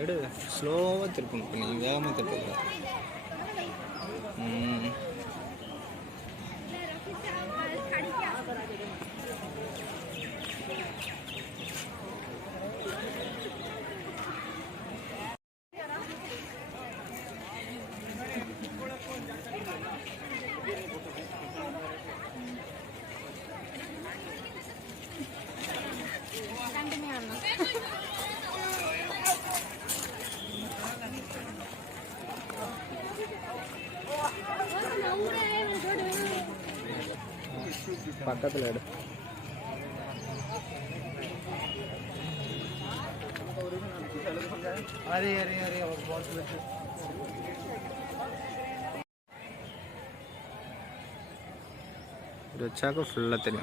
எடு ஸ்லோவாக திருப்பணும் இப்போ நீ வேகமாக திருப்பல പക്കത്തിലെ ഒരു ഉച്ചാക്ക് ഫുള്ളത്തിന്